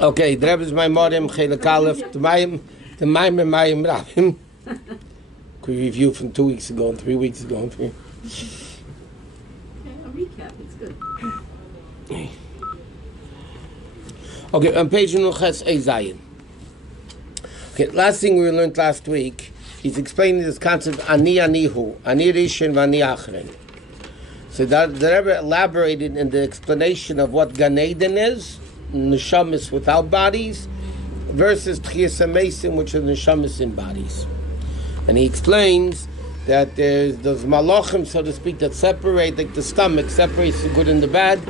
Okay, the Rebbe's Maamarim, Chelek Aleph, the Maamarim Rabbi. We reviewed from 2 weeks ago and 3 weeks ago. Okay, a recap, it's good. Okay, on page Nuches A Zayin. Okay, last thing we learned last week, he's explaining this concept Ani Anihu, Ani Rishon v'Ani Acharon. So that the Rebbe elaborated in the explanation of what Gan Eden is, neshamis without bodies, versus Tchias HaMeisim, which is neshamis in bodies. And he explains that there's those malachim, so to speak, that separate, like the stomach separates the good and the bad.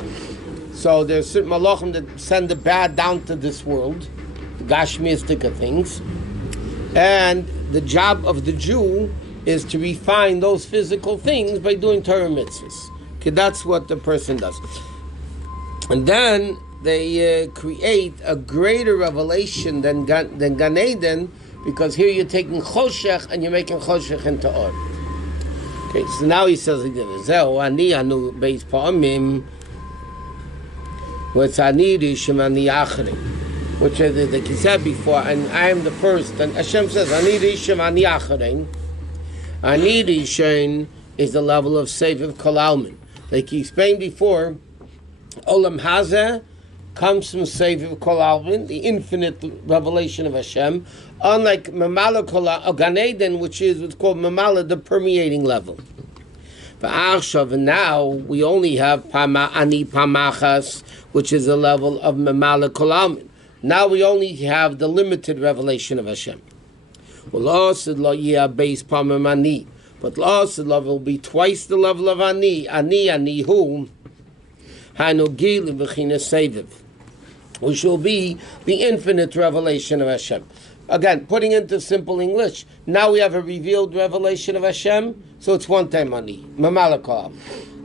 So there's certain malachim that send the bad down to this world, the gashmiistic of things. And the job of the Jew is to refine those physical things by doing Torah mitzvahs. Okay, that's what the person does. And then they create a greater revelation than Gan Eden, because here you're taking choshech and you're making choshech into or. Okay, so now he says like this: Zeh ani anu beis pa'amim, what's ani rishon ani acharim, which is like he said before, and I am the first. And Hashem says ani rishon ani acharim. Ani rishon is the level of Seviv Kol Almin. Like he explained before, Olam Hazeh comes from Seviv Kol Almin, the infinite revelation of Hashem, unlike Mamala Kol Gan Eden, which is what's called Mamala, the permeating level. But now we only have Ani Pamachas, which is a level of Mamala Kol Almin. Now we only have the limited revelation of Hashem. Well, also lo yeh base Pamamani. But also love will be twice the level of Ani. Ani who? Hanugil v'chinas Seviv, which will be the infinite revelation of Hashem. Again, putting into simple English, now we have a revealed revelation of Hashem, so it's one time Ani. Mamala Kol.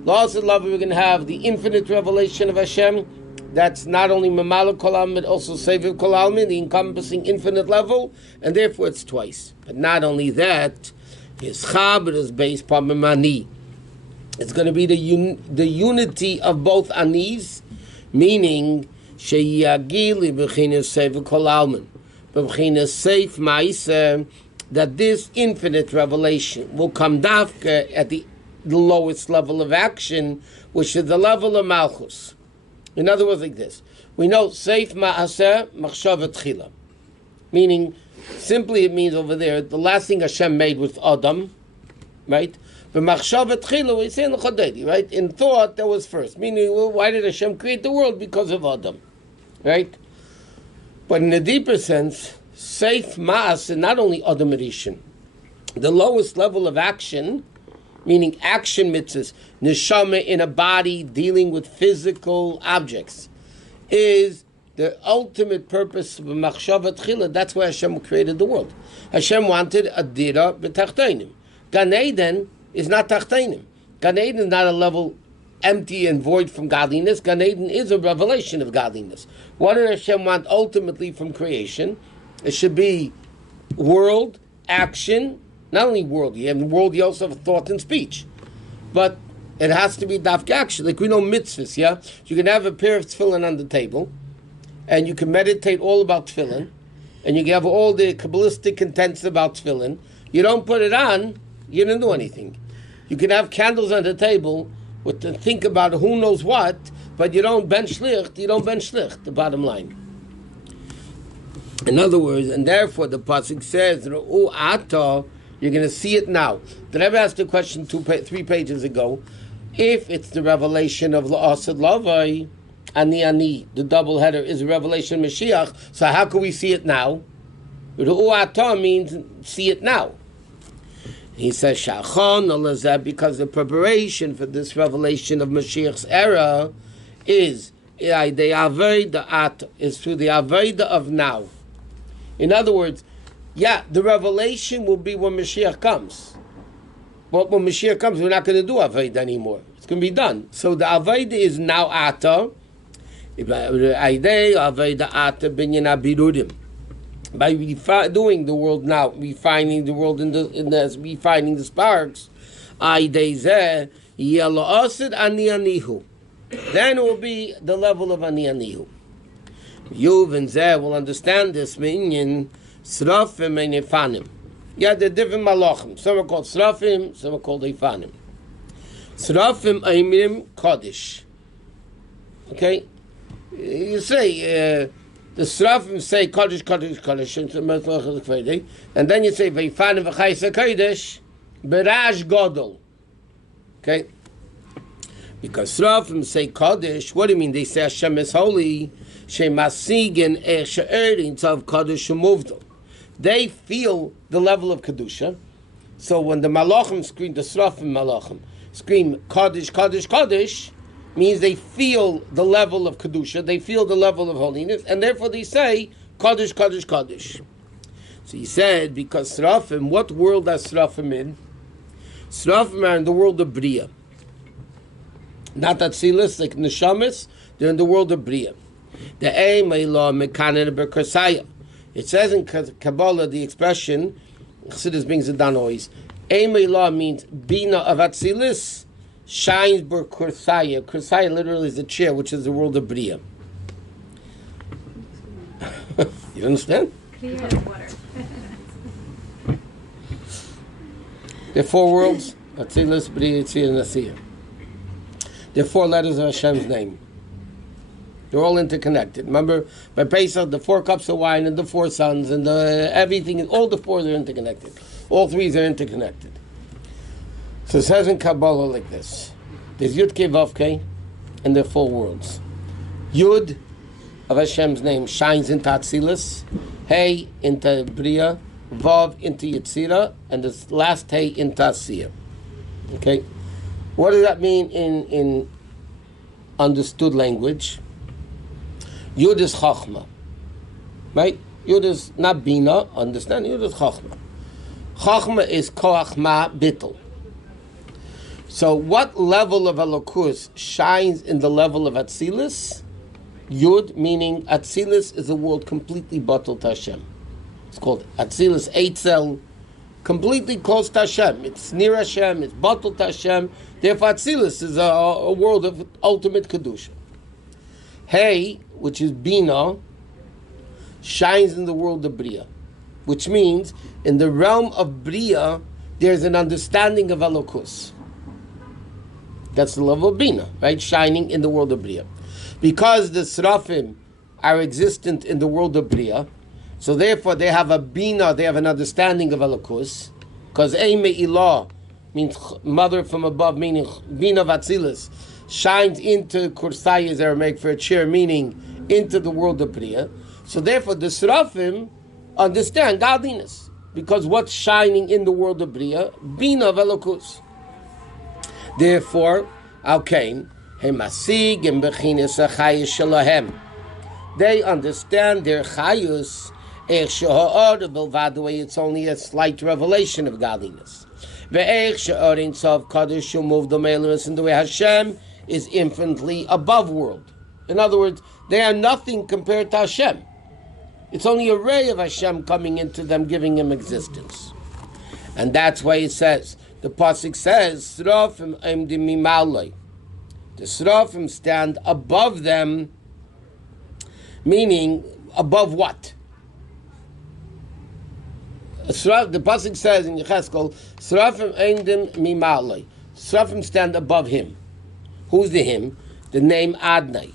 Also love, we're going to have the infinite revelation of Hashem. That's not only Mamala Kol Almin, but also Seviv Kol Almin, the encompassing infinite level, and therefore it's twice. But not only that, his Chab is based upon Ani. It's going to be the unity of both Anis, meaning Sheyagili b'chinas Seviv Kol Almin, b'chinas Seif Ma'isa, that this infinite revelation will come dafka at the lowest level of action, which is the level of Malchus. In other words, like this: we know Seif Ma'aseh Machshavat Tchila, meaning simply it means over there the last thing Hashem made was Adam, right? But Machshavat Tchila, we say in the Chodedi, right? In thought, that was first. Meaning, well, why did Hashem create the world? Because of Adam, right? But in a deeper sense, Seif Ma'as, and not only Adam Rishon, the lowest level of action, meaning action mitzvahs, neshama in a body dealing with physical objects, is the ultimate purpose of Machshavat Tchila. That's why Hashem created the world. Hashem wanted a dira b'tachtainim. Gan Eden is not tachtainim. Gan Eden is not a level empty and void from godliness. Gan Eden is a revelation of godliness. What did Hashem want ultimately from creation? It should be world, action, not only world. You have the world, you also have thought and speech. But it has to be dafka action. Like we know mitzvahs, yeah? You can have a pair of tefillin on the table, and you can meditate all about tefillin, and you can have all the Kabbalistic contents about tefillin. You don't put it on, you didn't do anything. You can have candles on the table with to think about who knows what, but you don't ben shlicht, the bottom line. In other words, and therefore the pasuk says, Ru'u ata, you're going to see it now. The Rebbe asked a question 3 pages ago. If it's the revelation of La'asad Lavai, Ani, the double header, is a revelation of Mashiach, so how can we see it now? Ru'u ata means see it now. He says, Shachon alazeh, because the preparation for this revelation of Mashiach's era is through the Aveda of now. In other words, yeah, the revelation will be when Mashiach comes. But when Mashiach comes, we're not going to do Aveda anymore. It's going to be done. So the Aveda is now Ata. Aveda Ata binyan abirudim. By doing the world now, refining the world refining the sparks, then it will be the level of ani anihu. Yuv and Zeh will understand this meaning Srafim and Ifanim. Yeah, they're different malachim. Some are called Srafim, some are called Ifanim. Srafim Aimrim Kodesh. Okay? You say, the Srafim say Kodesh, Kodesh, Kodesh, and then you say Veifanim V'chayis HaKodesh Berash Godol. Okay? Because Srafim say Kodesh, what do you mean? They say Hashem is holy. Shemasigen She'erin Tzav Kodesh Shemuvdol. They feel the level of Kedusha. So when the Malachim scream, the Srafim Malachim scream Kodesh, Kodesh, Kodesh, means they feel the level of Kedusha, they feel the level of holiness, and therefore they say Kodesh, Kodesh, Kodesh. So he said, because Srafim, what world are Srafim in? Srafim are in the world of Bria. Not Atzilus, like Neshamis, they're in the world of Bria. The aim mekanen b'kersaya. It says in Kabbalah the expression, Chassidus brings it down always. Aim means bina of Atzilus shines b'kersaya. Kersaya literally is the chair, which is the world of Bria. You understand? Clear as water. There are four worlds: Atzilus, Bria, Yitzir, and Asiyah. There are four letters of Hashem's name. They're all interconnected. Remember, by Pesach, the 4 cups of wine and the 4 sons and the everything, all the 4 are interconnected. All 3 are interconnected. So it says in Kabbalah like this. There's Yud Kei Vav Kei, and there are 4 worlds. Yud of Hashem's name shines into Atzilus, Hey into Bria, Vav into Yetzira, and the last Hey into Asiyah. Okay? What does that mean in understood language? Yud is Chachma, right? Yud is not Bina, understand? Yud is Chachma. Chachma is Koach Ma Bittel. So what level of Elokus shines in the level of Atzilus? Yud, meaning Atzilus is a world completely bottled to Hashem. It's called Atzilus Eitzel, completely close to Hashem. It's near Hashem, it's bottled to Hashem. Therefore Atzilus is a world of ultimate Kedusha. Hey, which is Bina, shines in the world of Bria, which means in the realm of Bria, there's an understanding of Elokus. That's the level of Bina, right? Shining in the world of Bria. Because the Srafim are existent in the world of Bria, so therefore they have a Bina, they have an understanding of Elokus, because Eime Ilah means mother from above, meaning Bina of Atzilus, shines into Kursayas Aramaic for a chair, meaning into the world of Bria. So therefore the Srafim understand godliness, because what's shining in the world of Bria? Bina of Elokus. Therefore, Al-Kain, Hemasig and Bechinis HaChayus Shalahem. They understand their Chayus, the way it's only a slight revelation of godliness. And the way Hashem is infinitely above world. In other words, they are nothing compared to Hashem. It's only a ray of Hashem coming into them, giving him existence. And that's why it says, the Pasuk says, Srafim Eimdim Mimaloi. The Srafim stand above them, meaning above what? The Pasuk says in Yecheskel, Srafim Eimdim Mimaloi. Srafim stand above him. Who's the him? The name Adnai.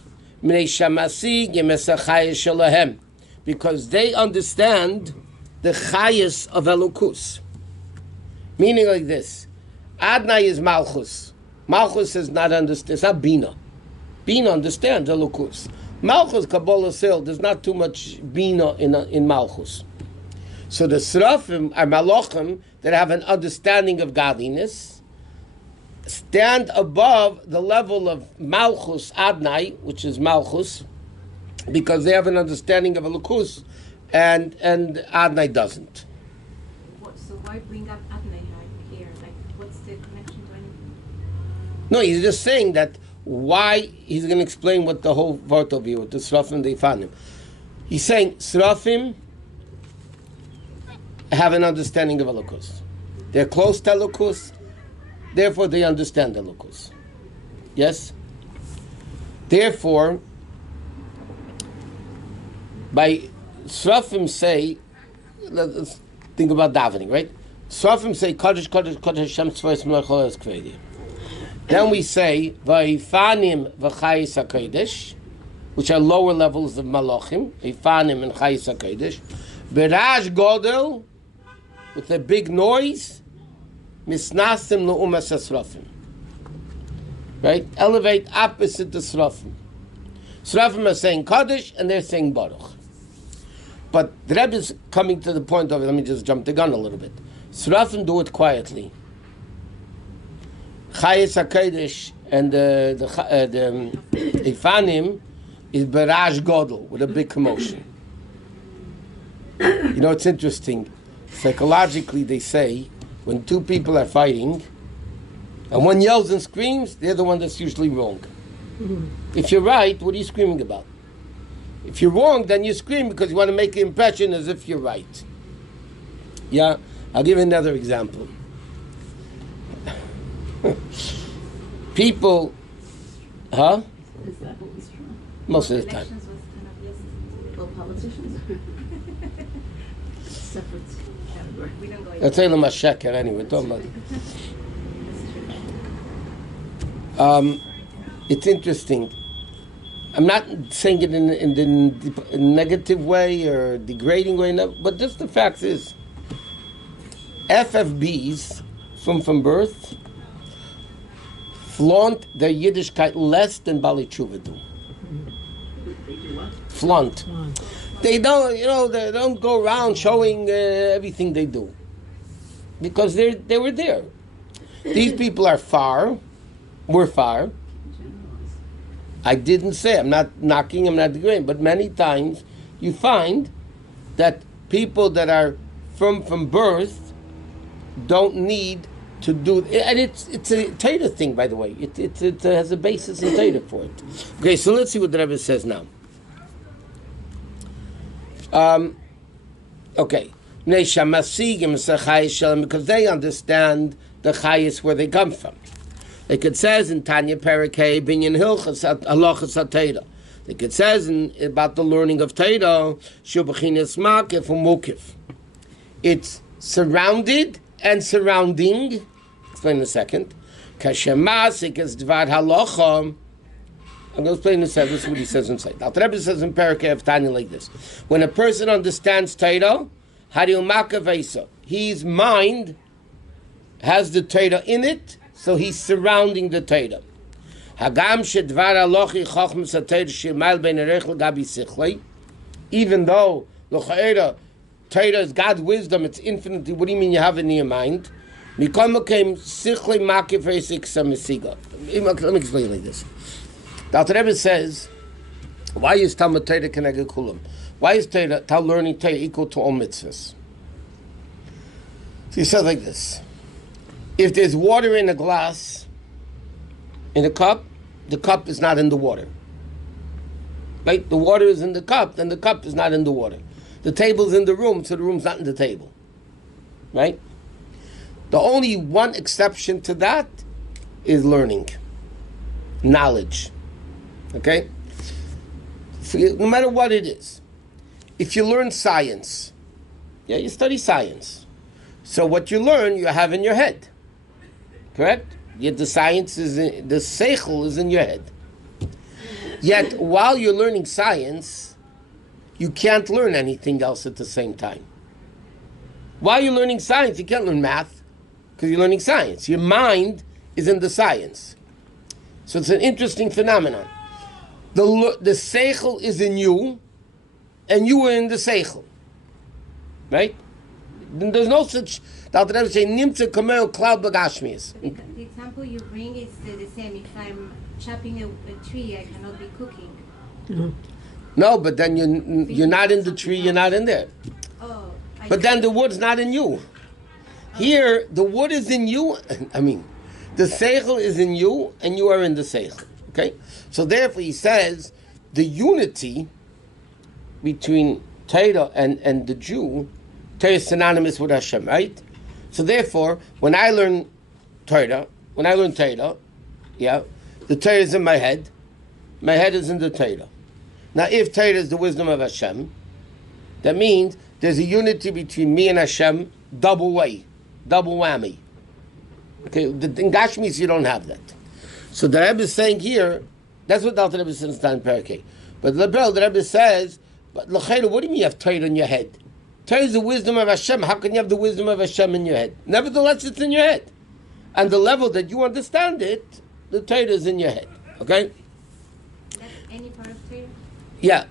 Because they understand the Chayas of Elokus. Meaning like this, Adnai is Malchus. Malchus is not understand. It's not Bina. Bina understands Elokus. Malchus, Kabbalah Sil, there's not too much Bina in Malchus. So the Srafim are Malachim that have an understanding of godliness, stand above the level of Malchus Adnai, which is Malchus, because they have an understanding of Elokus, and Adnai doesn't. So why bring up Adnai here? Like, what's the connection to anything? No, he's just saying that why, he's going to explain what the whole vart over here, with the Srafim, the Ifanim. He's saying Srafim have an understanding of Elokus. They're close to Elokus, therefore they understand Elokus. Yes? Therefore, By Srafim say, let's think about davening, right? Srafim say, Kodesh, Kodesh, Kodesh, Hashem Tzvos Melech Olam Kvedi. Then we say, Va'ifanim v'chayis HaKodesh, which are lower levels of Malachim, Va'ifanim and Chayis HaKodesh. Berash Godel, with a big noise, Misnasim L'umas HaSrafim. Right? Elevate opposite the Srafim. Srafim are saying Kodesh, and they're saying Baruch. But the Rebbe is coming to the point of it. Let me just jump the gun a little bit. Srafim do it quietly. Chayes HaKodesh and the Ifanim is Berash Godel, with a big commotion. You know, it's interesting. Psychologically, they say, when two people are fighting, and one yells and screams, they're the one that's usually wrong. Mm-hmm. If you're right, what are you screaming about? If you're wrong, then you scream because you want to make the impression as if you're right. Yeah? I'll give you another example. People, huh? Is that what was true? Most of the time. Elections was kind of yes. Well, politicians. Separate category. We don't go into I'll tell you my sheker anyway. Talking about it. It's interesting. I'm not saying it in the negative way or degrading way, no, but just the fact is, FFBs from birth flaunt their Yiddishkeit less than Bali Tshuva do. They do what? Flaunt. They don't, they don't go around showing everything they do, because they were there. These people are far. We're far. I didn't say, I'm not knocking, I'm not degrading, but many times you find that people that are from birth don't need to do, and it's a Torah thing, by the way. It has a basis in Torah for it. Okay, so let's see what the Rebbe says now. Okay, because they understand the chayis where they come from. Like it says in Tanya Parakeh, Binyan Hilchas Halachas HaTeira. Like it says about the learning of Teira, Shubachinas Makif Mukif. It's surrounded and surrounding. Explain in a second. Kashemasik is Dvar Halacha. I'm going to explain in a second. This is what he says inside. Now, the Rebbe says in Parakeh of Tanya like this: when a person understands Teira, Haril Makavesa, his mind has the Teira in it. So he's surrounding the Torah. Even though Torah is God's wisdom, it's infinitely. What do you mean you have it in your mind? Let me explain like this. The Rebbe says, why is Talmud Torah Keneged Kulam? Why is learning Torah equal to all mitzvahs? So he says like this. If there's water in a glass, in a cup, the cup is not in the water. Right? The water is in the cup, then the cup is not in the water. The table's in the room, so the room's not in the table. Right? The only one exception to that is learning. Knowledge. Okay? No matter what it is. If you learn science, you study science. So what you learn, you have in your head. Correct? Yet the science the seichel is in your head. Yet while you're learning science, you can't learn anything else at the same time. While you're learning science, you can't learn math because you're learning science. Your mind is in the science. So it's an interesting phenomenon. The seichel is in you, and you are in the seichel. Right? There's no such. The example you bring is the same. If I'm chopping a tree, I cannot be cooking. Mm-hmm. No, but then you're not in the tree, you're not in there. Oh. But then the wood's not in you. Here, the wood is in you. I mean, the seichel is in you, and you are in the seichel. Okay? So therefore, he says, the unity between Torah and the Jew, Torah is synonymous with Hashem, right? So therefore, when I learn Torah, the Torah is in my head is in the Torah. Now, if Torah is the wisdom of Hashem, That means there's a unity between me and Hashem, double way, double whammy. Okay, in Gashmis you don't have that. So the Rebbe is saying here, that's what the Rebbe says in Parakeh. But the Rebbe says, but L'chayra, what do you mean you have Torah in your head? Torah is the wisdom of Hashem. How can you have the wisdom of Hashem in your head? Nevertheless, it's in your head. And the level that you understand it, the Torah is in your head. Okay? That's any part of Torah? Yeah.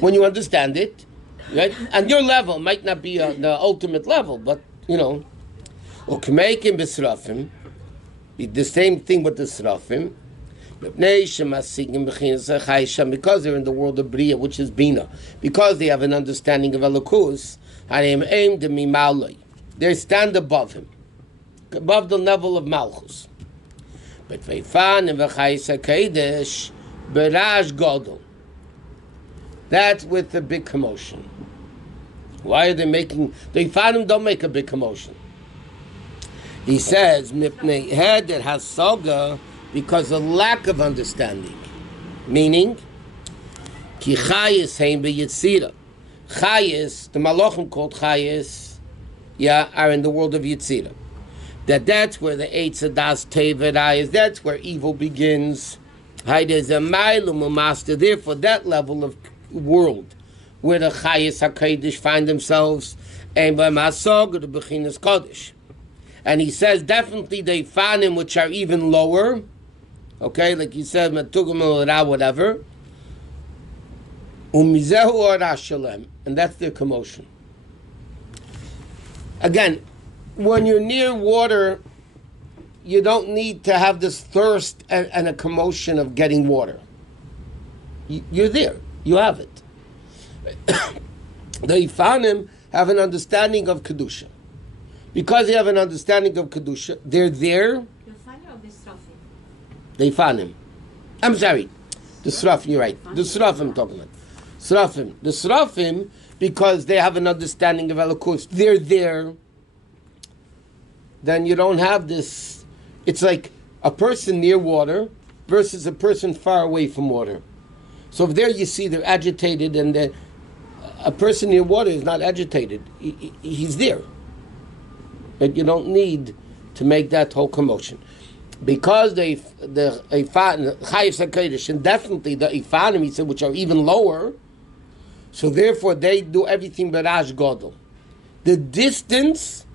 When you understand it, right? And your level might not be the ultimate level, but, you know. The same thing with the Srafim. Because they're in the world of Bria, which is Bina. Because they have an understanding of Elokus, they stand above him. Above the level of Malchus. But that's with the big commotion. Why are they making... They found him, don't make a big commotion. He says, head that has soga, because of lack of understanding. Meaning, ki chayis heim beyitzira. Chayis, the malachim called chayis, are in the world of Yitzira. That's where the Eitz Adas Teverah is. That's where evil begins. There's a Mailum master. Therefore, that level of world where the Chayis HaKadosh find themselves, and by Masog, the Bechinas Kodesh. And he says, definitely they find him which are even lower. Okay, like he said, whatever. And that's their commotion. Again, when you're near water, you don't need to have this thirst and a commotion of getting water. You're there. You have it. The Ifanim have an understanding of Kedusha. Because they have an understanding of Kedusha, they're there. The Ifanim or the Srafim? The Ifanim. I'm sorry. The Srafim, you're right. The Srafim I'm talking about. Srafim. The Srafim, because they have an understanding of Elokus, they're there. Then you don't have this. It's like a person near water versus a person far away from water. So if there you see they're agitated, and a person near water is not agitated. He's there. But you don't need to make that whole commotion. Because the Chayis HaKadosh, and definitely the Ifanim, he said, which are even lower, so therefore they do everything but Rash Godel. The distance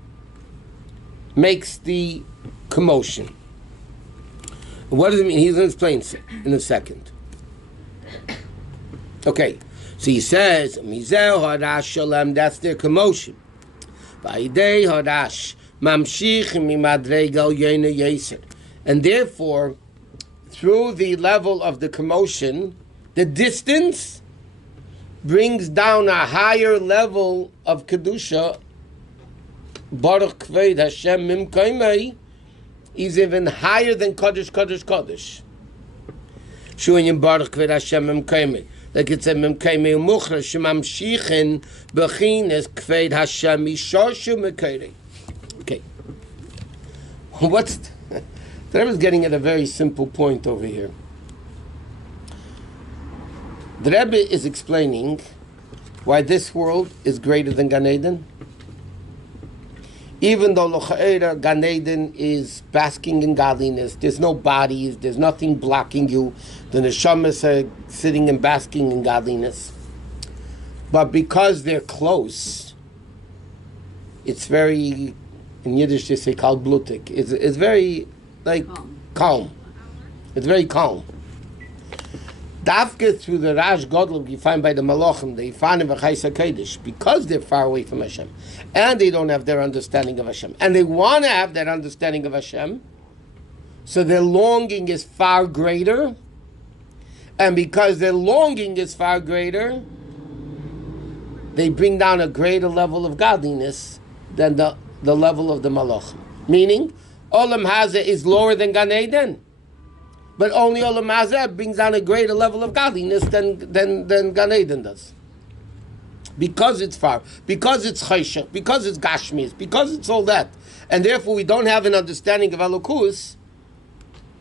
makes the commotion. What does it mean? He's going to explain in a second. Okay, so he says, Mizeh Harash Shalem, that's their commotion. Va'idei Harash Mamshich Mimadregal Yena Yeser. And therefore, through the level of the commotion, the distance brings down a higher level of Kedusha. Baruch Kved Hashem Mim Kaimei is even higher than Kodesh, Kodesh, Kodesh. Shuinim Baruch Kved Hashem Mim Kaimei. Like it said, Mim Kaimei Umuchra Shemam Shichin Bechines Kved Hashem Ishoshu Mekairei. Okay. What's... The Rebbe is getting at a very simple point over here. The Rebbe is explaining why this world is greater than Gan Eden. Even though L'cha'era, Gan Eden is basking in godliness, there's no bodies, there's nothing blocking you. The neshamas are sitting and basking in godliness. But because they're close, it's very, in Yiddish they say kalblutik. It's very calm. It's very calm. Dafke through the Rash Godel you find by the Malachim, the Ifanim v'Chayis HaKadosh, because they're far away from Hashem, and they don't have their understanding of Hashem, and they want to have that understanding of Hashem, so their longing is far greater, and because their longing is far greater, they bring down a greater level of godliness than the level of the Malachim. Meaning, Olam Hazeh is lower than Gan Eden, but only Olam Hazeh brings down a greater level of godliness than Gan Eden does. Because it's far, because it's Chayshach, because it's Gashmis, because it's all that. And therefore we don't have an understanding of Elokus,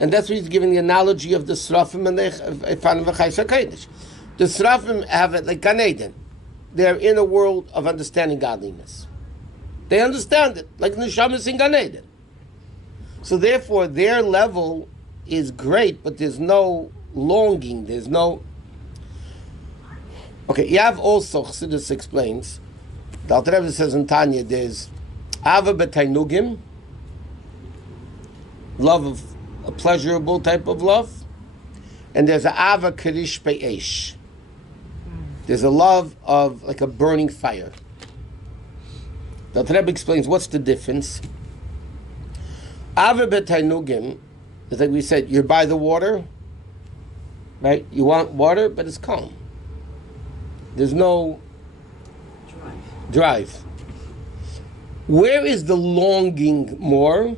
and that's why he's giving the analogy of the Srafim and the Ifanim v'Chayis HaKadosh. The Srafim have it like Gan Eden. They're in a world of understanding godliness. They understand it, like Neshamas in Gan Eden. So therefore, their level is great, but there's no longing. There's no... Okay, you have also, Chassidus explains, the Alter Rebbe says in Tanya, there's Ava b'tainugim, love of a pleasurable type of love, and there's a Ava kirish be'esh. There's a love of like a burning fire. The Rebbe explains what's the difference. Ava b'tainugim is like we said, you're by the water, right? You want water, but it's calm. There's no drive. Where is the longing more?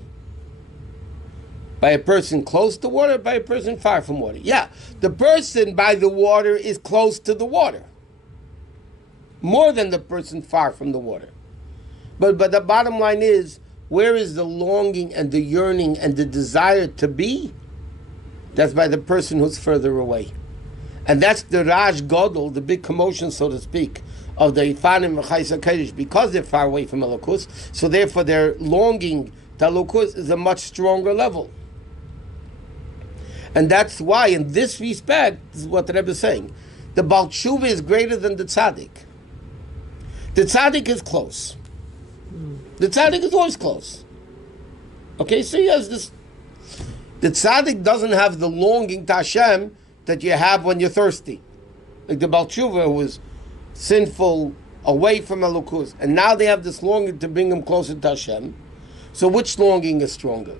By a person close to water, by a person far from water? Yeah, the person by the water is close to the water. More than the person far from the water. But the bottom line is, where is the longing and the yearning and the desire to be? That's by the person who's further away. And that's the Raj Godel, the big commotion, so to speak, of the Ifanim V'chayis HaKadosh, because they're far away from Elokus, so therefore their longing to Elokus is a much stronger level. And that's why, in this respect, this is what the Rebbe is saying, the Baal Tshuva is greater than the Tzaddik. The Tzaddik is close. The Tzaddik is always close. Okay, so he has this... The Tzaddik doesn't have the longing to Hashem that you have when you're thirsty. Like the Baal Tshuva, who was sinful, away from Elokus, and now they have this longing to bring him closer to Hashem. So which longing is stronger?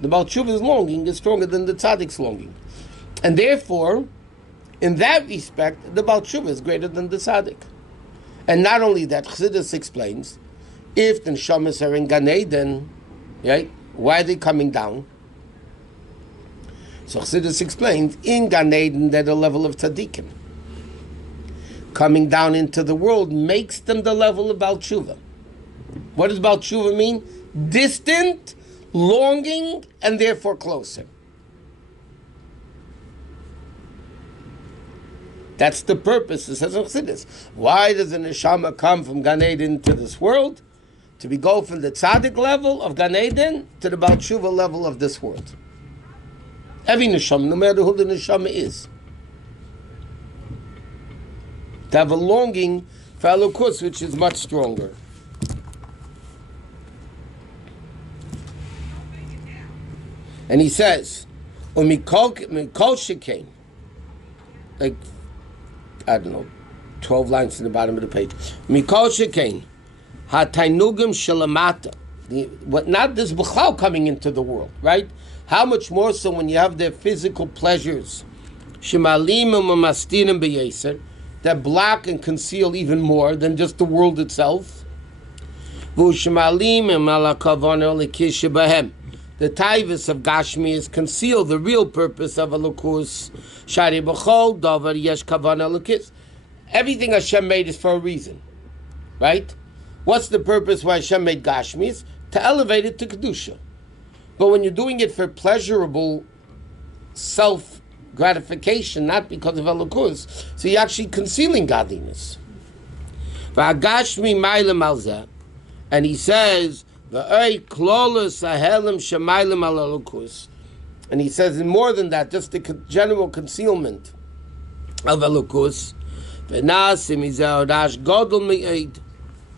The Baal Tshuva's longing is stronger than the Tzaddik's longing. And therefore, in that respect, the Baal Tshuva is greater than the Tzaddik. And not only that, Chassidus explains, if the Neshamas are in Gan Eden, right, why are they coming down? So Chassidus explains, in Gan Eden, they're the level of Tzaddikim. Coming down into the world makes them the level of Baal Tshuva. What does Baal Tshuva mean? Distant, longing, and therefore closer. That's the purpose, it says in Chassidus. Why does a neshama come from Gan Eden to this world? To be go from the tzaddik level of Gan Eden to the Baal Tshuva level of this world. Every neshama, no matter who the neshama is. To have a longing for Elokus, which is much stronger. And he says, Mikol Shekain, like, I don't know, 12 lines in the bottom of the page. Mikol Shekain, HaTainugim Shalamata. Not this B'chal coming into the world, right? How much more so when you have their physical pleasures, Shemalim U'Mastinim B'Yeser, that block and conceal even more than just the world itself. V'Shemalim U'Malakavon L'Kish Shebahem. The taivus of Gashmi is conceal the real purpose of Elokus. Shari b'chol davar yesh kavana Elokis. Everything Hashem made is for a reason, right? What's the purpose why Hashem made Gashmis? To elevate it to Kedusha. But when you're doing it for pleasurable self-gratification, not because of Elokus, so you're actually concealing godliness. V'agashmi ma'ilem al zeh. And he says, and he says in more than that, just the general concealment of Elokus,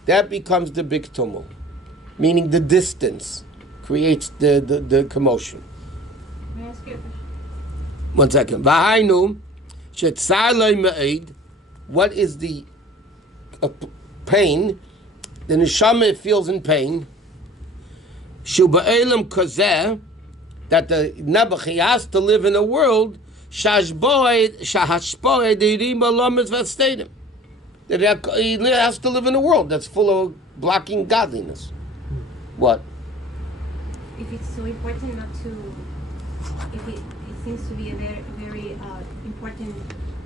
that becomes the big tumult, meaning the distance creates the commotion. May I ask you a question? 1 second. What is the pain? The neshama feels in pain. That the Nebuch, he has to live in a world that he has to live in a world that's full of blocking godliness. What? If it's so important not to, if it seems to be a very, very important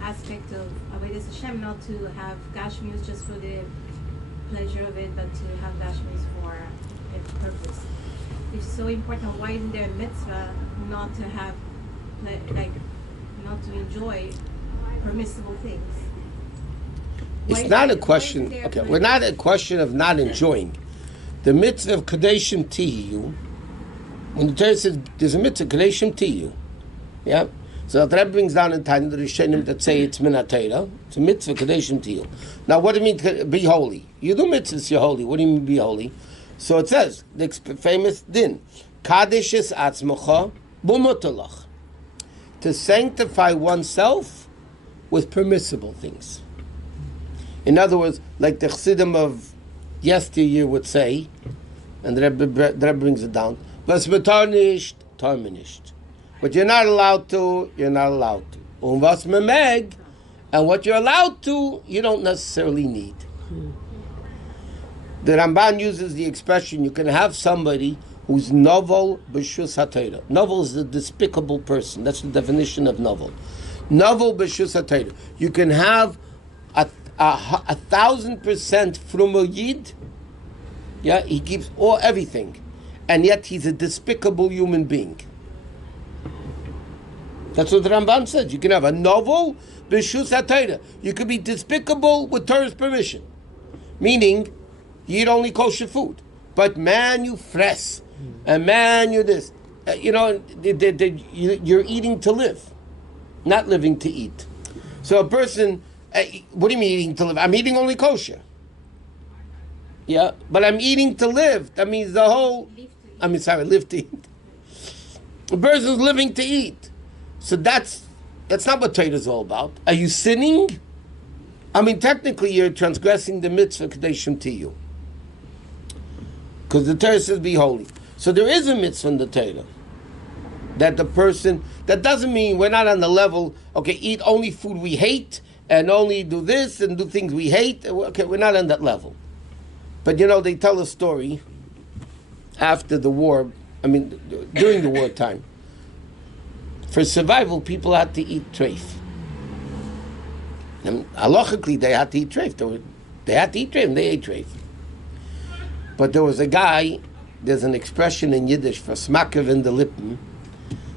aspect of Avodas Hashem, not to have Gashmius just for the pleasure of it, but to have Gashmius for a purpose. It's so important. Why isn't there a mitzvah not to have, like, not to enjoy permissible things? It's not a question. Okay, we're not a question of not enjoying. The mitzvah of kadeshim tiyu. When the Torah says there's a mitzvah kadeshim tiyu, yeah. So the Rebbe brings down in time the Rishonim that say it's min haTorah. It's a mitzvah kadeshim tiyu. Now, what do you mean be holy? You do mitzvahs, you're holy. What do you mean be holy? So it says the famous din, kadesh es atzmacha b'mutalach, to sanctify oneself with permissible things. In other words, like the Chassidim of yesteryear would say, and the Rebbe brings it down, was betarnisht, tarminisht. What you're not allowed to, you're not allowed to. Was memeg, and what you're allowed to, you don't necessarily need. The Ramban uses the expression, you can have somebody who's novel b'shus haTorah. Novel is a despicable person. That's the definition of novel. Novel b'shus haTorah. You can have a 1,000% frumo yid. Yeah, he gives everything, and yet he's a despicable human being. That's what the Ramban says. You can have a novel b'shus haTorah. You could be despicable with Torah's permission, meaning you eat only kosher food. But man, you fress, and man, you this. You're eating to live, not living to eat. So a person, what do you mean eating to live? I'm eating only kosher. Yeah, but I'm eating to live. That means the whole. Live to eat. A person's living to eat. So that's not what Torah is all about. Are you sinning? Technically, you're transgressing the mitzvah kadeshim tiyu. Because the Torah says be holy. So there is a mitzvah in the Torah that the person, that doesn't mean we're not on the level, okay, eat only food we hate and only do this and do things we hate. Okay, we're not on that level. But they tell a story after the war, during the wartime. For survival, people had to eat treif. And halachically, they had to eat treif. They had to eat treif and they ate treif. But there was a guy, there's an expression in Yiddish for smakev in the lippen.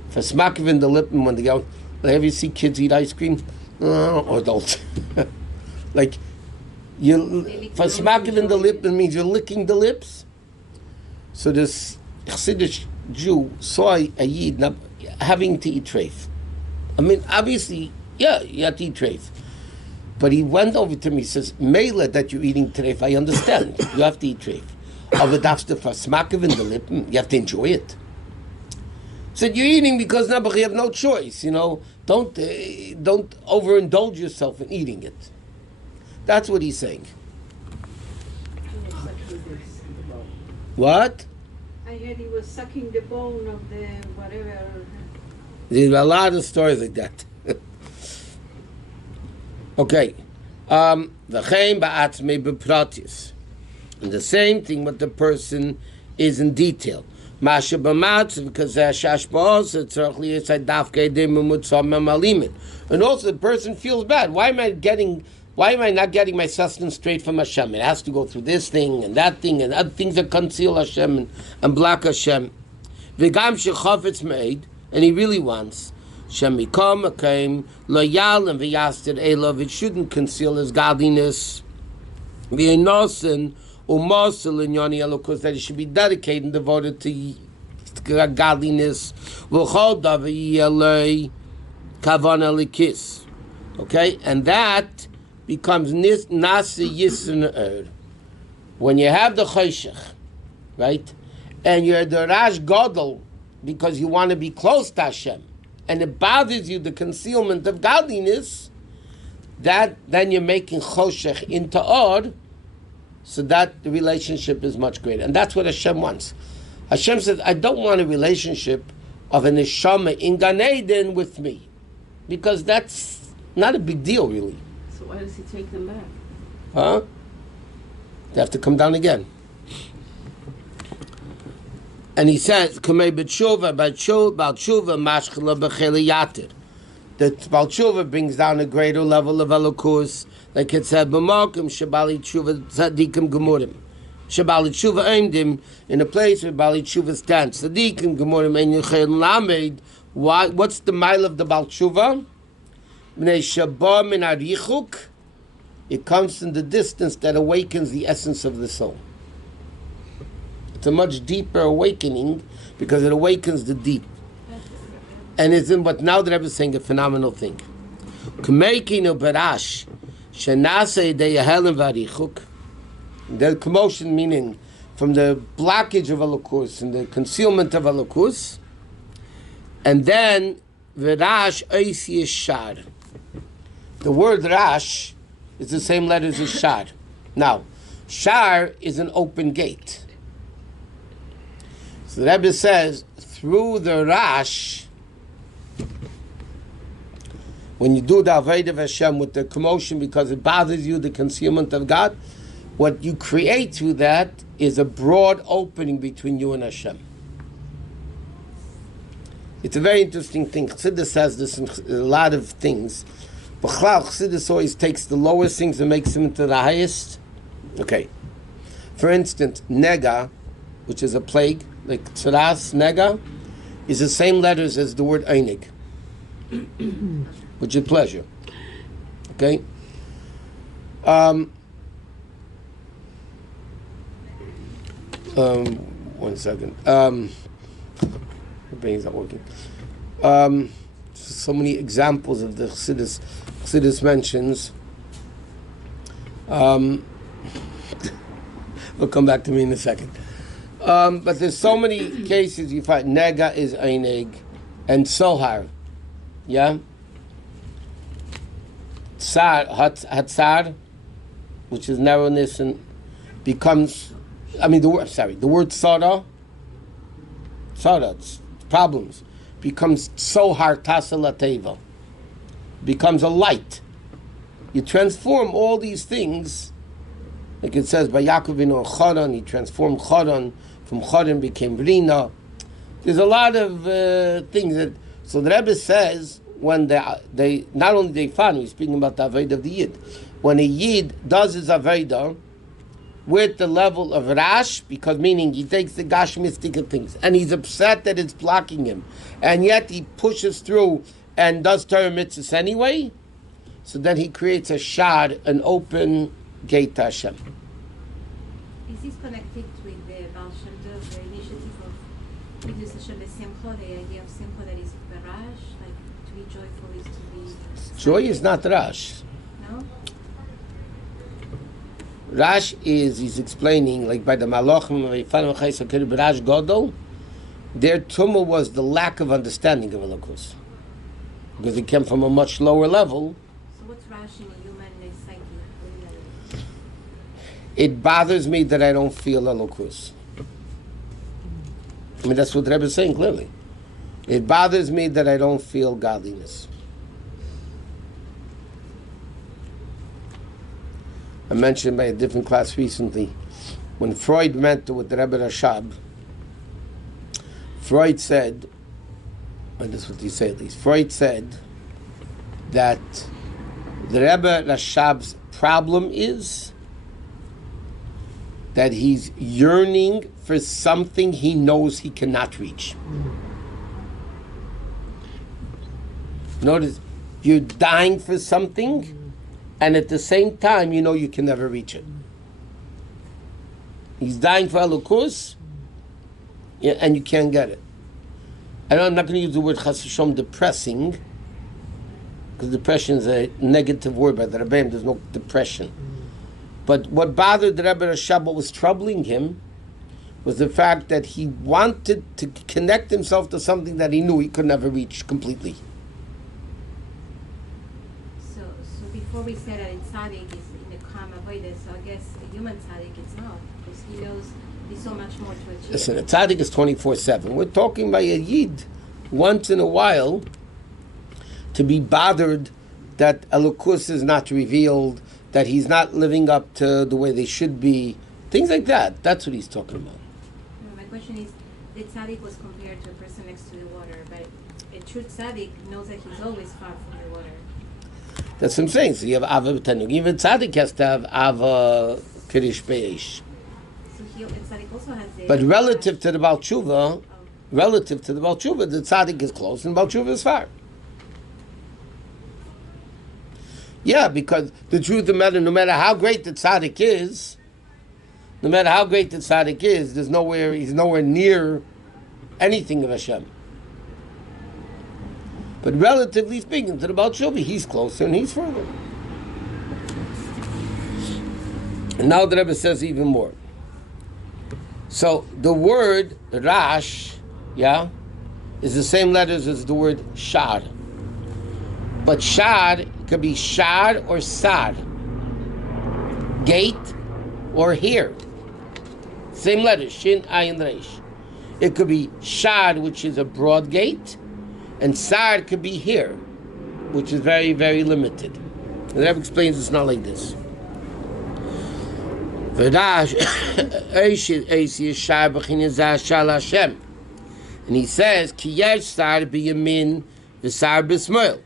For smakev in the lippen, when they go, have you seen kids eat ice cream? Or adults. For smakev in the lippen means you're licking the lips. So this Chassidish Jew saw a Yid having to eat treif. Obviously, yeah, you have to eat treif. But he went over to me, he says, Mela that you're eating treif, I understand. You have to eat treif. Aber darfst du versmaken in the lippen? You have to enjoy it. Said you're eating because now you have no choice. Don't overindulge yourself in eating it. That's what he's saying. What? I heard he was sucking the bone of the whatever. There's a lot of stories like that. Okay. V'chein ba'atzmei b'pratis. And the same thing with the person is in detail. Masha b'matz, because shashbos, tzarich liyasai dafkei demutzam mamalimit. And also the person feels bad. Why am I not getting my sustenance straight from Hashem? It has to go through this thing and that thing and other things that conceal Hashem and block Hashem. V'gam shechafetz meid, and he really wants. Shemikom came loyal and v'yastir elov. It shouldn't conceal his godliness. V'enosin umosil in yoni elokus, that he should be dedicated and devoted to godliness. V'chol davar yelei kavana likis. Okay, and that becomes nasi yisn. When you have the choshech, right, and you're the rash gadol because you want to be close to Hashem, and it bothers you, the concealment of godliness, that then you're making choshech into or, so that the relationship is much greater. And that's what Hashem wants. Hashem says, I don't want a relationship of an neshama in Gan Eden with me, because that's not a big deal, really. So why does he take them back? Huh? They have to come down again. And he says, "Kamei b'tshuva, b'tshuva mashchela b'cheli yatir." The b'tshuva brings down a greater level of elokus, like it said, "B'makom shabali tshuva tzadikim gemurim, shabali tshuva aimdim," in a place where bali tshuva stands. Tzadikim gemurim ein yechel lamed. What's the mile of the bal tshuva? B'nei shabah min arichuk It comes from the distance that awakens the essence of the soul. It's a much deeper awakening because it awakens the deep. And it's in what now the Rebbe is saying a phenomenal thing. The commotion meaning from the blockage of Elokus and the concealment of Elokus, and then v'rash ois yeshar. The word rash is the same letters as shar. Now, shar is an open gate. So the Rebbe says, through the rash, when you do the Avodah of Hashem with the commotion because it bothers you, the concealment of God, what you create through that is a broad opening between you and Hashem. It's a very interesting thing. Chassidus says this in a lot of things. But Chassidus always takes the lowest things and makes them into the highest. Okay. For instance, nega, which is a plague, like tzaras, nega, is the same letters as the word einig, which is pleasure. Okay? 1 second. The brain's not working. So many examples of the Chassidus mentions. Will come back to me in a second. But there's so many cases you find. Nega is einig, and sohar, yeah. Tsar, hatzar, which is narrowness, and becomes. I mean, the word tzara, it's problems, becomes sohar tasalateva, becomes a light. You transform all these things, like it says by Yaakov in Choron, he transformed Choron, from Choron became Rina. There's a lot of things that, so the Rebbe says, when they not only they found, he's speaking about the Avodah of the Yid, when a Yid does his Avodah, with the level of Rash, because meaning he takes the Gashmistic of things, and he's upset that it's blocking him, and yet he pushes through and does Torah mitzvahs anyway, so then he creates a shad, an open gate to Hashem. Is this connected with the Baal Shem Tov, the initiative of Midas Hashem B'Simcha, the idea of Simcha that is Barash, like to be joyful is to be... Joy is not Rash. No? Rash is, he's explaining, like by the Malachim, Rash Godol, their tumah was the lack of understanding of Elokus. Because it came from a much lower level. So what's Rash in a human psyche? It bothers me that I don't feel Elokus. I mean, that's what the Rebbe is saying clearly. It bothers me that I don't feel godliness. I mentioned by a different class recently, when Freud met with the Rebbe Rashab, Freud said, and this is what he said at least, Freud said that the Rebbe Rashab's problem is that he's yearning for something he knows he cannot reach. Notice, you're dying for something, and at the same time, you know you can never reach it. He's dying for Elokus, and you can't get it. I'm not going to use the word chas v'shalom depressing, because depression is a negative word by the Rebbe. There's no depression. But what bothered the Rebbe Rashab, what was troubling him, was the fact that he wanted to connect himself to something that he knew he could never reach completely. So before we said that tzaddik is in the Kam Avodah, so I guess a human tzaddik is not, because he knows there's so much more to achieve. Listen, a tzaddik is 24/7. We're talking about a yid once in a while to be bothered that Elokus is not revealed, that he's not living up to the way they should be, things like that. That's what he's talking about. My question is, the tzaddik was compared to a person next to the water, but a true tzaddik knows that he's always far from the water. That's what I'm saying. So you have Ava B'Tanug. Even tzaddik has to have Ava Kirish Be'esh. So a tzaddik also has the... But relative to the Baal Tshuva, the tzaddik is close and Baal Tshuva is far. Yeah, because the truth of the matter, no matter how great the tzaddik is, he's nowhere near anything of Hashem. But relatively speaking, to the Baal Shubi, he's closer and he's further. And now the Rebbe says even more. So the word Rash, is the same letters as the word Shar. But Shar could be Shar or Sar. Gate or here. Same letters, Shin, Ayin, Reish. It could be Shar, which is a broad gate, and Sar could be here, which is very, very limited. The Rebbe explains it's not like this. And he says, Ki yesh sar b'yamin v'sar b'smoil.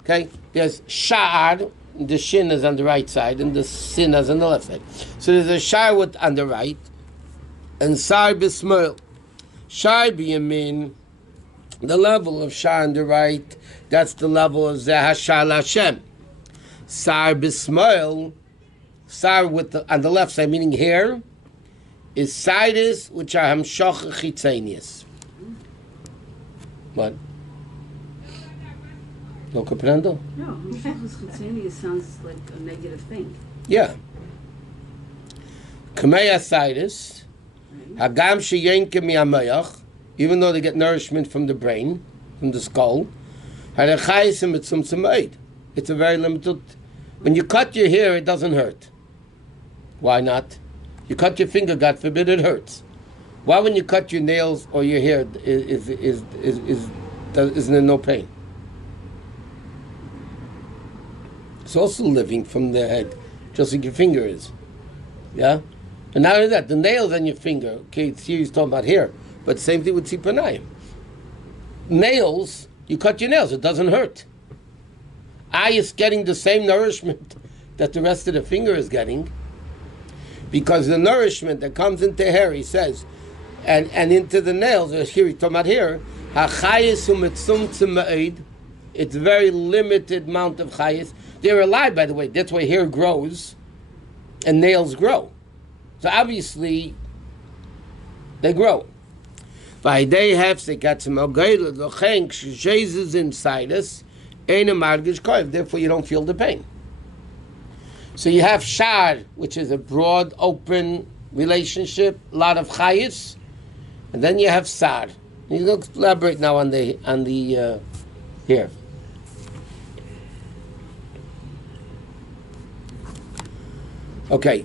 Okay? There's shar, the shin is on the right side, and the sin is on the left side. So there's a shar on the right, and sar b'smoil. Shar b'yamin, the level of shar on the right, that's the level of zeh hashar l'Hashem. Sar b'smoil, sar on the left side, meaning here, is sidus, which are hamshoch chitzenius. What? No comprendo? No, hamshoch chitzenius sounds like a negative thing. Yeah. Kameya sidus, hagam sheyenke mi'amayach, even though they get nourishment from the brain, from the skull, harechaisim etzum tzemaid. It's a very limited. When you cut your hair, it doesn't hurt. Why not? You cut your finger, God forbid, it hurts. Why, when you cut your nails or your hair, isn't there no pain? It's also living from the head, just like your finger is. Yeah? And not only that, the nails on your finger, okay, here he's talking about hair, but same thing with Tzipanayim. Nails, you cut your nails, it doesn't hurt. Eye is getting the same nourishment that the rest of the finger is getting, because the nourishment that comes into hair, he says, and into the nails, here he's talking about here, it's a very limited amount of chayis. They're alive, by the way. That's why hair grows and nails grow. So obviously, they grow. Inside us, therefore you don't feel the pain. So you have shar, which is a broad, open relationship, a lot of chayis, and then you have sar. He's going to elaborate now on the here. Okay.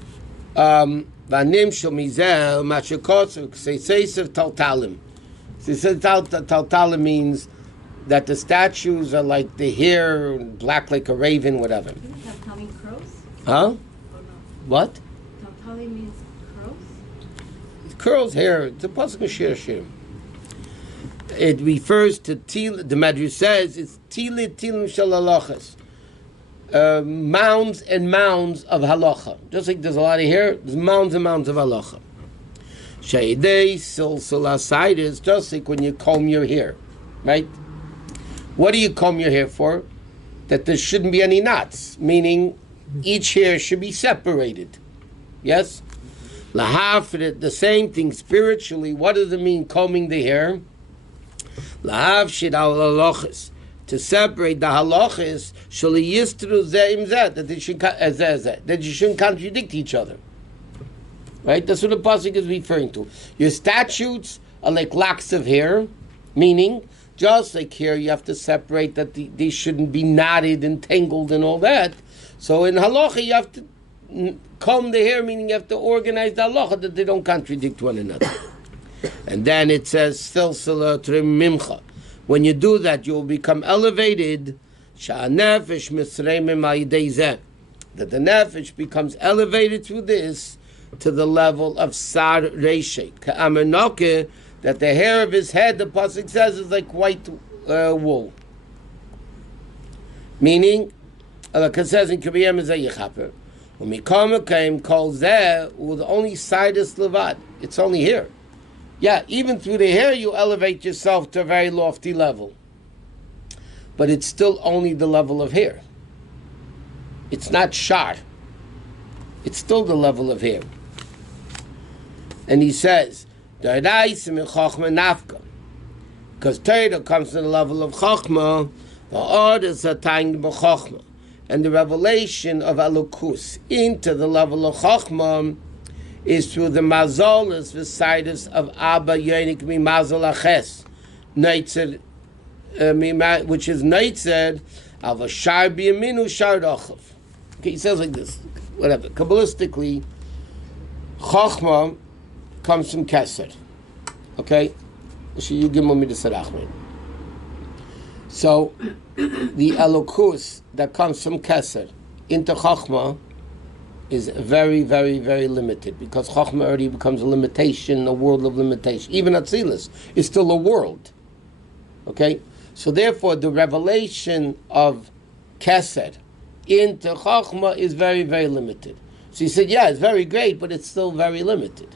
Vanim shomizel machakotsu kseisev taltalim. So he said taltalim means that the statues are like the hair, black like a raven, whatever. Taltalim crows? Huh? Or no? What? Taltalim means crows? Curls, hair. It's a pasuk of Shir, haShirim. It refers to til. The Medrash says it's tilim shel halachas. Mounds and mounds of halacha. Just like there's a lot of hair, there's mounds and mounds of halacha. Sheidei silsila sidus, just like when you comb your hair, right? What do you comb your hair for? That there shouldn't be any knots, meaning each hair should be separated. Yes? Lahav, the same thing spiritually. What does it mean, combing the hair? Lahav shid al halachas. To separate the halachas, that you shouldn't contradict each other. Right? That's what the pasuk is referring to. Your statutes are like locks of hair, meaning, just like here, you have to separate that they shouldn't be knotted and tangled and all that. So in halacha, you have to comb the hair, meaning you have to organize the halacha that they don't contradict one another. And then it says, silsila trim mimcha. When you do that, you will become elevated. That the nefesh becomes elevated through this to the level of sar reishe. That the hair of his head, the pasuk says, is like white wool. Meaning, like it says in Kibiyam Zayichaper, when Mikama came, called Zeh, with only sidus levad. It's only here. Yeah, even through the hair, you elevate yourself to a very lofty level. But it's still only the level of hair. It's not shar. It's still the level of hair. And he says, because Torah comes to the level of Chochmah, the Ord is a time b'Chochmah. And the revelation of Elokus into the level of Chochmah is through the mazolas, the sidus of Abba Yonik Mimazal Aches, Neitzer, which is Neitzer, Al Vashar B'Yaminu Shar Rochav. Okay, he says like this, whatever. Kabbalistically, Chochmah comes from Keser. Okay? You give me the Sarachman. So, the Elokus that comes from Keser into Chochmah is very, very, very limited, because Chochmah already becomes a limitation, a world of limitation. Even Atzilus is still a world. Okay? So therefore, the revelation of Keser into Chochmah is very, very limited. So he said, yeah, it's very great, but it's still very limited.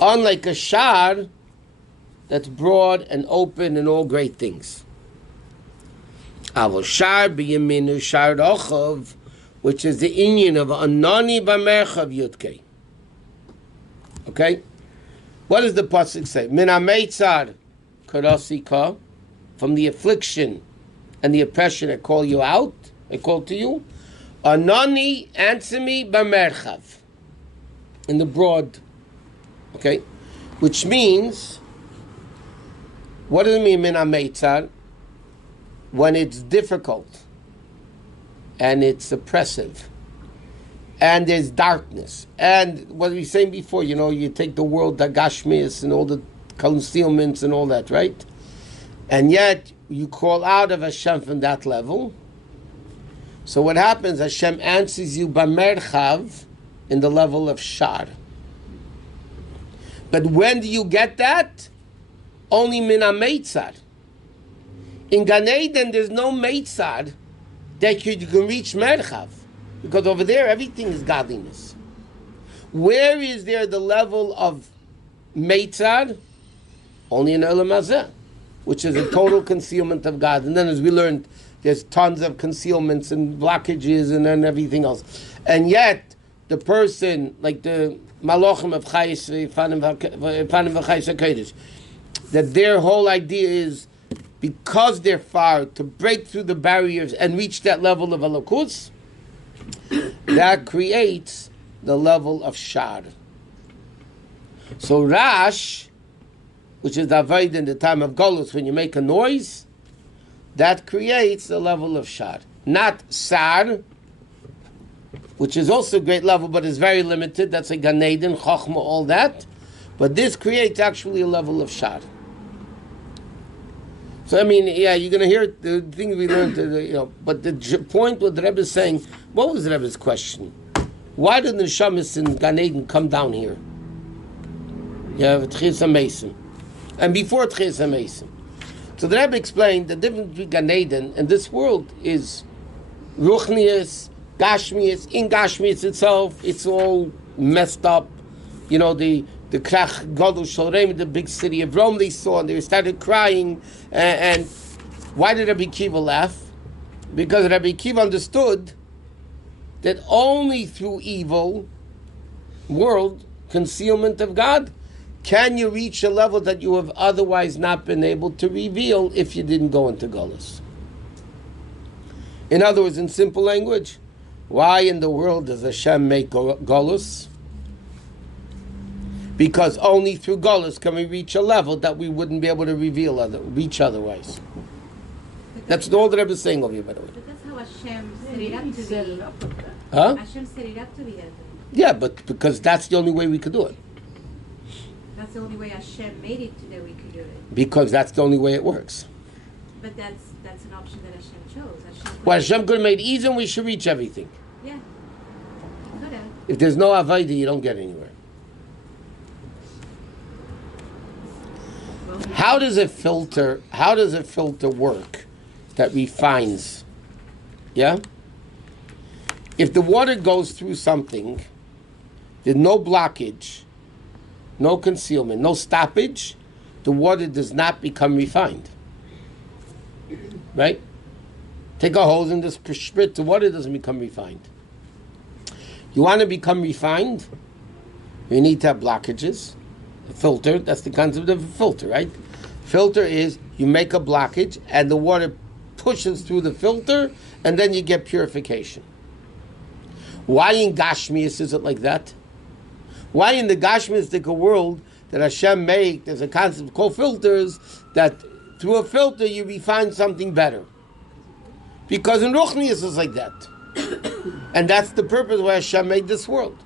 Unlike a shar that's broad and open and all great things. Avol shar b'yaminu shar rochav, which is the inyan of anani b'merchav yudkei. Okay? What does the pasuk say? Min ha'meitzar karasika, from the affliction and the oppression I call you out, I call to you. Anani, answer me b'merchav, in the broad. Okay? Which means, what does it mean, min ha'meitzar? When it's difficult, and it's oppressive, and there's darkness, and what we were saying before, you take the world, the gashmias, and all the concealments and all that, right? And yet, you call out of Hashem from that level. So what happens, Hashem answers you b'merchav, in the level of shar. But when do you get that? Only min ha'meitzar. In Gan Eden, there's no meitzar that you can reach merchav, because over there everything is godliness. Where is there the level of meitzar? Only in Olam Hazeh, which is a total concealment of God. And then, as we learned, there's tons of concealments and blockages and then everything else. And yet, the person, like the Malachim of Chayis HaKodesh, that their whole idea is, because they're far, to break through the barriers and reach that level of Elokus, that creates the level of Shar. So Rash, which is avoid in the time of Golus, when you make a noise, that creates the level of Shar. Not Sar, which is also a great level, but is very limited. That's a Gan Eden, Chochmah, all that. But this creates actually a level of Shar. So, you're going to hear the things we learned, but the point what the Rebbe is saying, what was the Rebbe's question? Why did the Neshamas in Gan Eden come down here? You have Tchias HaMesim. And before Tchias HaMesim. So the Rebbe explained the difference between Gan Eden and this world is Ruchnius, Gashmius. In Gashmius itself, it's all messed up. The Krach Gadol Shalreim, the big city of Rome, they saw, and they started crying. And why did Rabbi Kiva laugh? Because Rabbi Kiva understood that only through evil world, concealment of God, can you reach a level that you have otherwise not been able to reveal if you didn't go into Golus. In other words, in simple language, why in the world does Hashem make Golus? Because only through Golus can we reach a level that we wouldn't be able to reach otherwise. That's all the Rebbe is saying over here, by the way. But that's how Hashem set it up to be. Huh? Hashem set it up to be that way. Yeah, but because that's the only way we could do it. That's the only way Hashem made it to that we could do it. Because that's the only way it works. But that's an option that Hashem chose. Well, Hashem could have made easy and we should reach everything. Yeah. Could have. If there's no Avaida, you don't get anywhere. How does a filter work that refines? Yeah? If the water goes through something, there's no blockage, no concealment, no stoppage, the water does not become refined. Right? Take a hose and just spritz the water, it doesn't become refined. You want to become refined? You need to have blockages. A filter, that's the concept of a filter, right? Filter is you make a blockage and the water pushes through the filter and then you get purification. Why in Gashmias is it like that? Why in the Gashmiastic world that Hashem made, there's a concept called filters, that through a filter you refine something better? Because in Ruchnias it's like that. And that's the purpose why Hashem made this world.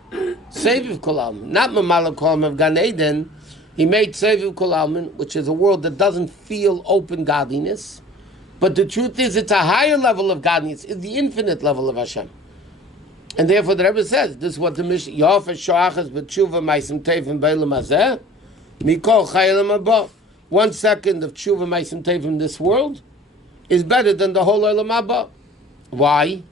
Seviv Kol Almin, not Mamala Kol Almin of Gan Eden. He made Seviv Kol Almin, which is a world that doesn't feel open godliness. But the truth is, it's a higher level of godliness. It's the infinite level of Hashem. And therefore the Rebbe says, this is what the Mishnah, Yosef shoachas b'tshuva ma'asim tevim b'elam hazeh, mikol chayelim haba. 1 second of tshuva ma'asim tevim in this world is better than the whole elam haba. Why?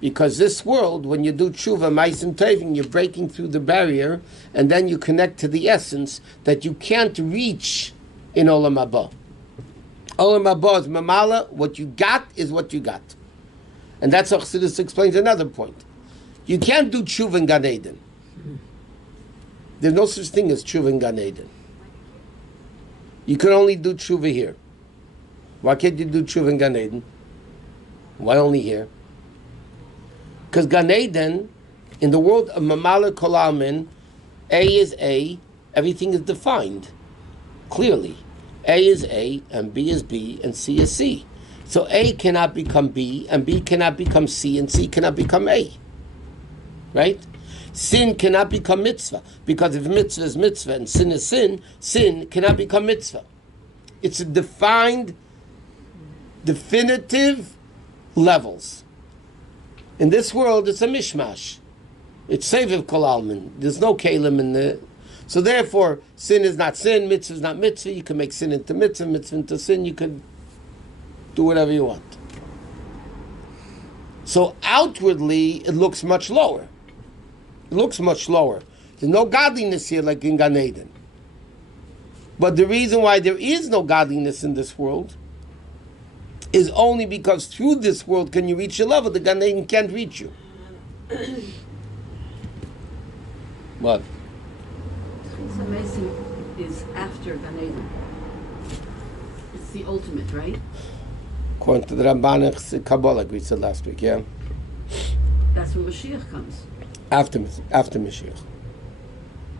Because this world, when you do tshuva ma'asim tevim, you're breaking through the barrier, and then you connect to the essence that you can't reach in olam haba. Olam haba is mamala, what you got is what you got. And that's how Chassidus explains another point. You can't do tshuva in Gan Eden. There's no such thing as tshuva in Gan Eden. You can only do tshuva here. Why can't you do tshuva in Gan Eden? Why only here? Because Gan Eden, in the world of Mamala Kol Almin, A is A, everything is defined clearly. A is A, and B is B, and C is C. So A cannot become B, and B cannot become C, and C cannot become A. Right? Sin cannot become mitzvah, because if mitzvah is mitzvah and sin is sin, sin cannot become mitzvah. It's a defined, definitive levels. In this world, it's a mishmash. It's seviv kol almin. There's no kalim in the... So therefore, sin is not sin, mitzvah is not mitzvah. You can make sin into mitzvah, mitzvah into sin. You can do whatever you want. So outwardly, it looks much lower. It looks much lower. There's no godliness here like in Gan Eden. But the reason why there is no godliness in this world is only because through this world can you reach a level that Gan Eden can't reach you. What? It's amazing. Is after Gan Eden. It's the ultimate, right? According to the Rabbanic Kabbalah, we said last week, yeah? That's when Mashiach comes. After Mashiach.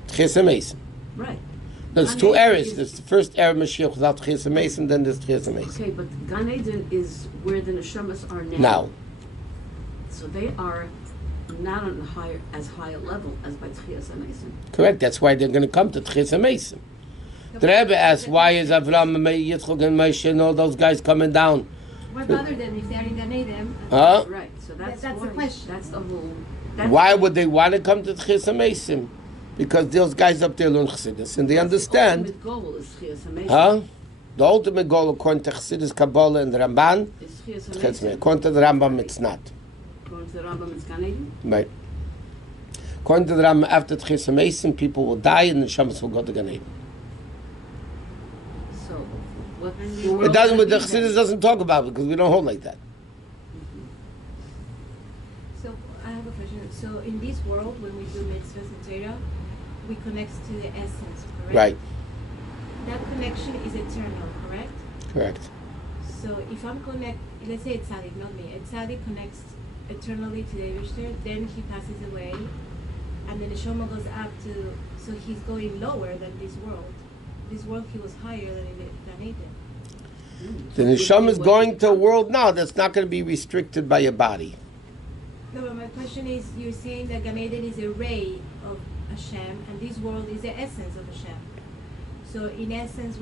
Chesed Mason. Right. There's Gan two Eden eras. is- There's the first era of Mashiach without Chesed Mason, then there's Chesed Mason. Okay, but Gan Eden is where the neshamas are now. Now, So they are not on as high a level as by Tchias HaMesim. correct. That's why they're going to come to Chesed Mason. The Rebbe asked, why is Avram, Yitzchak, and Moshe and all those guys coming down? What bothered them if they're in Gan Eden? Huh? Right, so that's That's why, the question. That's the whole... Why would they want to come to Chesed Mason? Because those guys up there learn Chassidus, and they understand. The ultimate goal is Tchias HaMesim. Huh? The ultimate goal, according to Chassidus, Kabbalah, and the Ramban, Is Tchias Chesed Mason. HaMesim. According to the Rambam, it's not. According to the Rambam, it's Gan Eden? Right. According to the Rambam, after Chesed Mason, people will die, and the Shamas will go to Gan Eden. So, what... It doesn't. But the Chassidus doesn't talk about it because we don't hold like that. So I have a question. So in this world, when we do mitzvahs and Torah, we connect to the essence, correct? Right. That connection is eternal, correct? Correct. So if I'm let's say it's Tzaddik, not me. A Tzaddik connects eternally to the Eibishter, then he passes away, and then the Neshama goes up to, so he's going lower than this world. This world he was higher than Eden. The Neshama is going to a world now that's not going to be restricted by your body. No, but my question is, you're saying that Gan Eden is a ray of Hashem, and this world is the essence of Hashem. So in essence,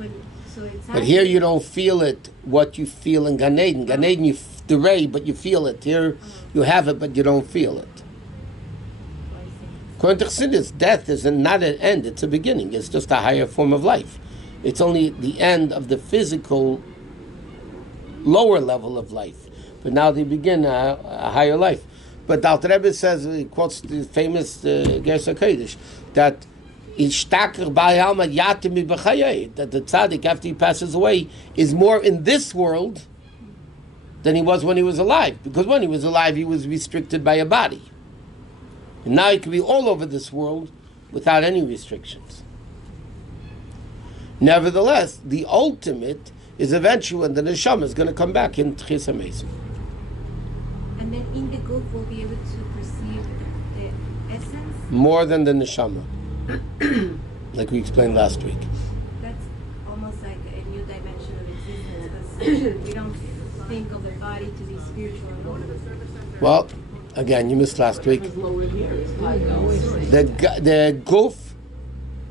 it's But here you don't feel it, what you feel in Gan Eden. Gan Eden, the ray, but you feel it. Here, you have it, but you don't feel it. According to Chassidus, death is not an end, it's a beginning. It's just a higher form of life. It's only the end of the physical, lower level of life. But now they begin a higher life. But the Alter Rebbe says, he quotes the famous Gersa Kodesh, that that the tzaddik, after he passes away, is more in this world than he was when he was alive. Because when he was alive, he was restricted by a body. And now he can be all over this world without any restrictions. Nevertheless, the ultimate is eventually when the neshama is going to come back in Tchis HaMesim. And then in the guf we'll be able to perceive the essence. More than the neshama. Like we explained last week. That's almost like a new dimension of existence, because we don't think of the body to be spiritual at all. Well, again, you missed last week. Because lower here is high always. The guf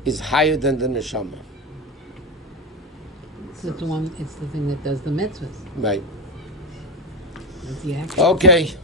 is higher than the neshama. It's the thing that does the mitzvahs. Right. That's the action. Okay.